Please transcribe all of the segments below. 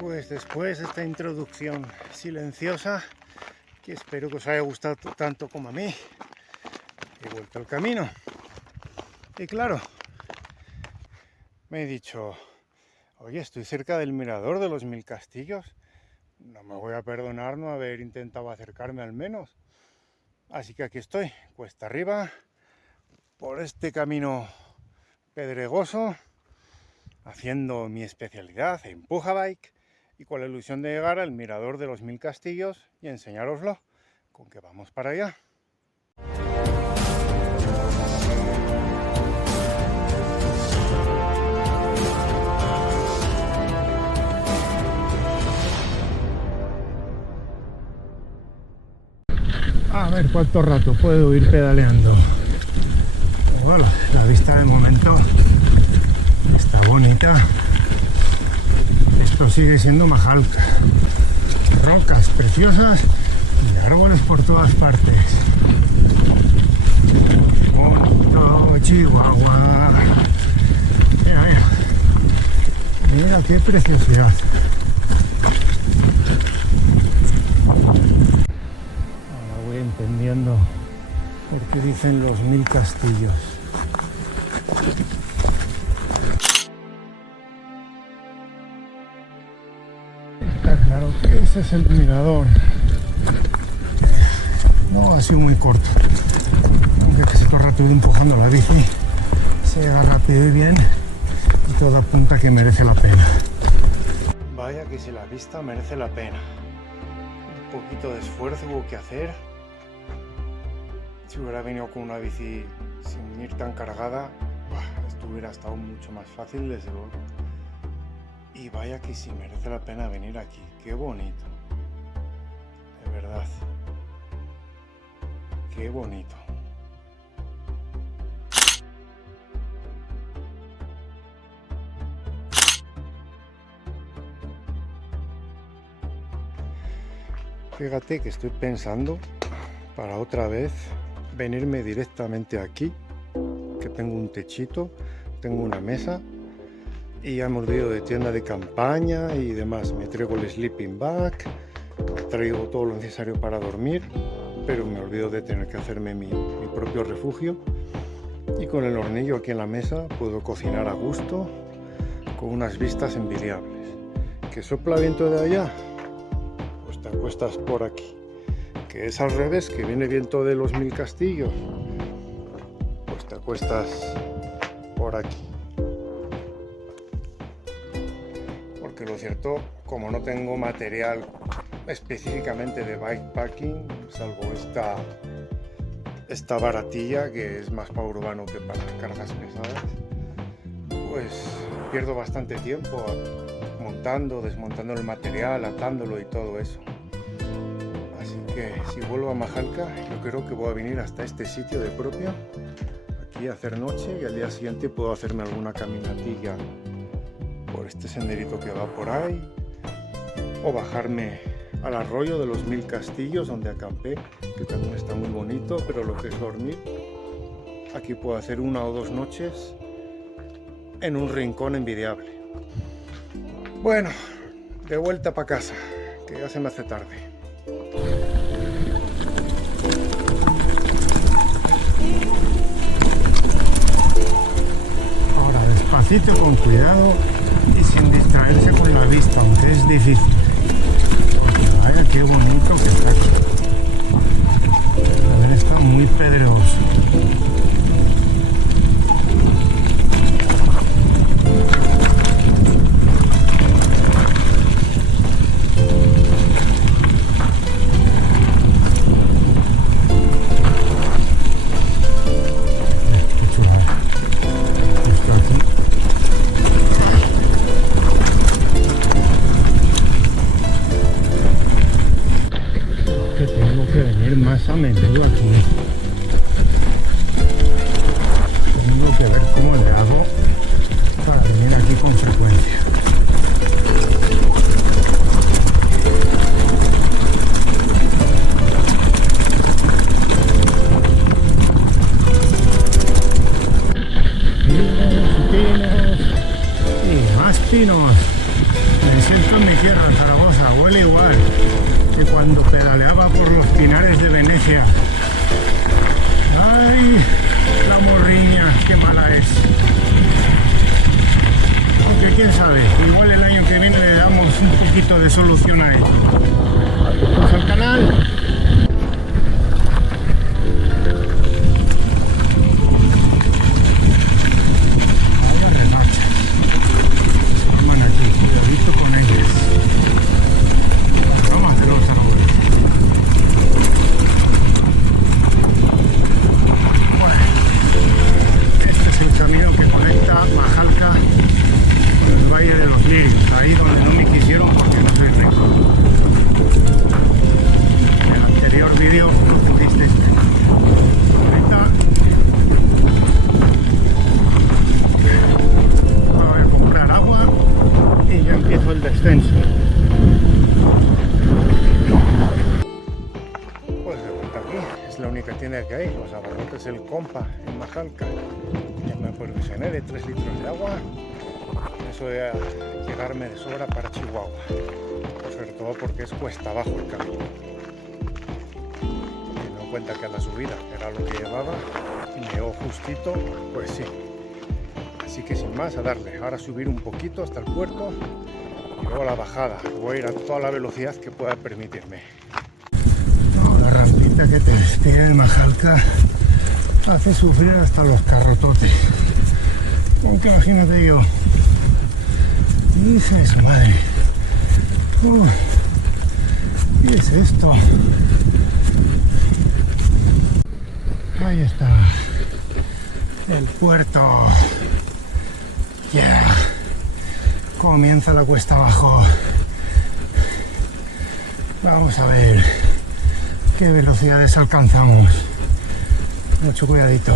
Pues después de esta introducción silenciosa, que espero que os haya gustado tanto como a mí, he vuelto al camino. Y claro, me he dicho, oye, estoy cerca del mirador de los 1000 castillos, no me voy a perdonar no haber intentado acercarme al menos. Así que aquí estoy, cuesta arriba, por este camino pedregoso, haciendo mi especialidad, empuja bike, y con la ilusión de llegar al mirador de los 1000 castillos y enseñároslo, con que vamos para allá. A ver cuánto rato puedo ir pedaleando. Bueno, la vista de momento está bonita. Esto sigue siendo Majalca. Rocas preciosas y árboles por todas partes. Bonito Chihuahua. Mira, mira. Mira qué preciosidad. Ahora voy entendiendo por qué dicen los 1000 castillos. Está claro que ese es el mirador. No, ha sido muy corto. Aunque casi todo el rato voy empujando la bici, sea rápido y bien, y todo apunta que merece la pena. Vaya que si la vista merece la pena. Un poquito de esfuerzo hubo que hacer. Si hubiera venido con una bici sin ir tan cargada, esto hubiera estado mucho más fácil, desde luego. Y vaya que sí merece la pena venir aquí. Qué bonito. De verdad. Qué bonito. Fíjate que estoy pensando para otra vez venirme directamente aquí, que tengo un techito, tengo una mesa y ya me olvido de tienda de campaña y demás. Me traigo el sleeping bag, traigo todo lo necesario para dormir, pero me olvido de tener que hacerme mi propio refugio, y con el hornillo aquí en la mesa puedo cocinar a gusto con unas vistas envidiables. ¿Que sopla viento de allá? Pues te acuestas por aquí. Que es al revés, que viene viento de los Mil Castillos, pues te acuestas por aquí. Porque lo cierto, como no tengo material específicamente de bikepacking, salvo esta baratilla que es más para urbano que para cargas pesadas, pues pierdo bastante tiempo montando, desmontando el material, atándolo y todo eso. Así que si vuelvo a Majalca, yo creo que voy a venir hasta este sitio de propio, aquí a hacer noche, y al día siguiente puedo hacerme alguna caminatilla por este senderito que va por ahí, o bajarme al arroyo de los Mil Castillos donde acampé, que también está muy bonito, pero lo que es dormir, aquí puedo hacer 1 o 2 noches en un rincón envidiable. Bueno, de vuelta para casa, que ya se me hace tarde. Ahora despacito, con cuidado y sin distraerse con la vista, aunque es difícil. Porque vaya qué bonito que está aquí. También está muy pedregoso. Más a menudo aquí. Tengo que ver cómo le hago para venir aquí con frecuencia. Pinos y más pinos. Me siento en mi tierra, Zaragoza, huele igual que cuando pedaleaba por los pinares de Venecia. ¡Ay! La morriña, qué mala es. Aunque quién sabe, igual el año que viene le damos un poquito de solución a ello. Vamos al canal. Vaya remachas. Van aquí, cuidadito con ellas. Vamos a hacerlo otra vez. Este es el camino que conecta Majalca con el Valle de los Lirios, ahí donde no me quisieron porque no soy rico. En el anterior vídeo no pudisteis ver. Ahorita voy a comprar agua y ya empiezo el descenso. La única tienda que hay, los abarrotes El Compa en Majalca. Ya me aprovisioné de 3 litros de agua. Eso voy a llegarme de sobra para Chihuahua, sobre todo porque es cuesta abajo el camino. Teniendo en cuenta que a la subida era lo que llevaba y me llegó justito, pues sí, Así que sin más, a darle. Ahora subir un poquito hasta el puerto y luego la bajada. Voy a ir a toda la velocidad que pueda permitirme. No, la rampita que te despide de Majalca hace sufrir hasta los carrototes. Aunque imagínate yo. Dice su madre. ¿Qué es esto? Ahí está. El puerto. Ya. Comienza la cuesta abajo. Vamos a ver qué velocidades alcanzamos. Mucho cuidadito.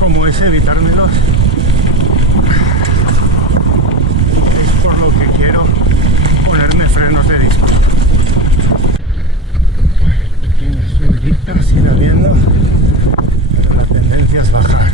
Como ese, evitármelos es por lo que quiero ponerme frenos de disco. Pequeñas subiditas, ir habiendo, pero la tendencia es bajar.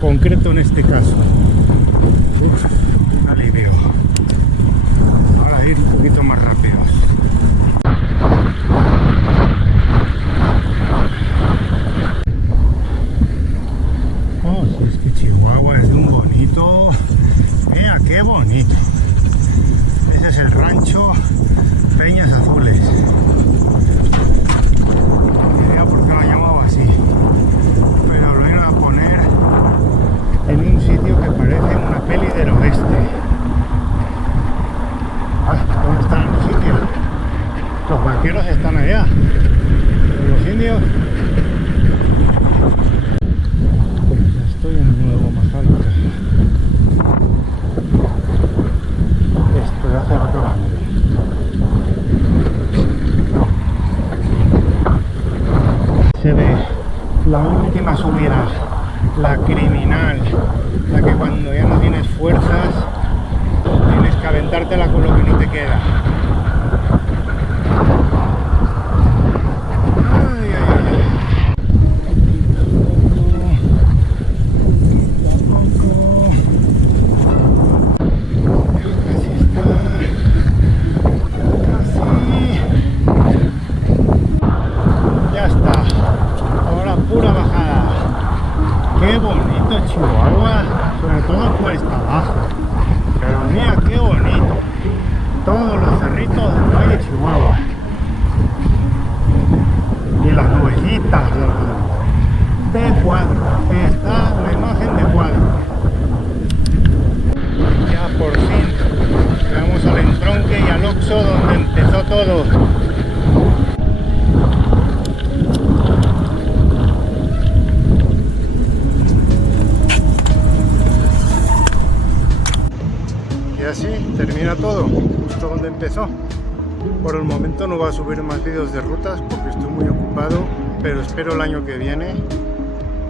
Concreto en este caso. Un alivio. Ahora ir un poquito más rápidos. Oh, si es que Chihuahua es de un bonito. Mira qué bonito. Ese es el rancho Peñas Azules. No idea por qué lo llamaba así, pero lo iban a poner en un sitio que parece una peli del oeste. ¿Dónde están los indios? Los vaqueros están allá. Los indios. Ya estoy en Nuevo Majalca. Esto ya se va acabando. Se ve la última subida, la criminal, la que cuando ya no tienes fuerzas tienes que aventártela con lo que no te queda. Ay, ay, ay. Casi está. Casi. Ya está. Ahora pura bajada. Qué bonito Chihuahua, sobre todo cuesta abajo. Pero mira qué bonito. todo. Y así termina todo, justo donde empezó. Por el momento no voy a subir más vídeos de rutas porque estoy muy ocupado, pero espero el año que viene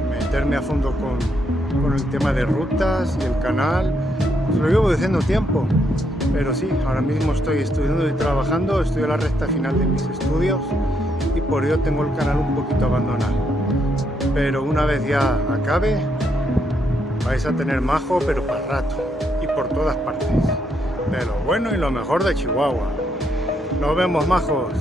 meterme a fondo con el tema de rutas y el canal. Pues lo llevo diciendo tiempo, pero sí, ahora mismo estoy estudiando y trabajando, estoy a la recta final de mis estudios y por ello tengo el canal un poquito abandonado. Pero una vez ya acabe, vais a tener majo, pero para rato y por todas partes. De lo bueno y lo mejor de Chihuahua. Nos vemos, majos.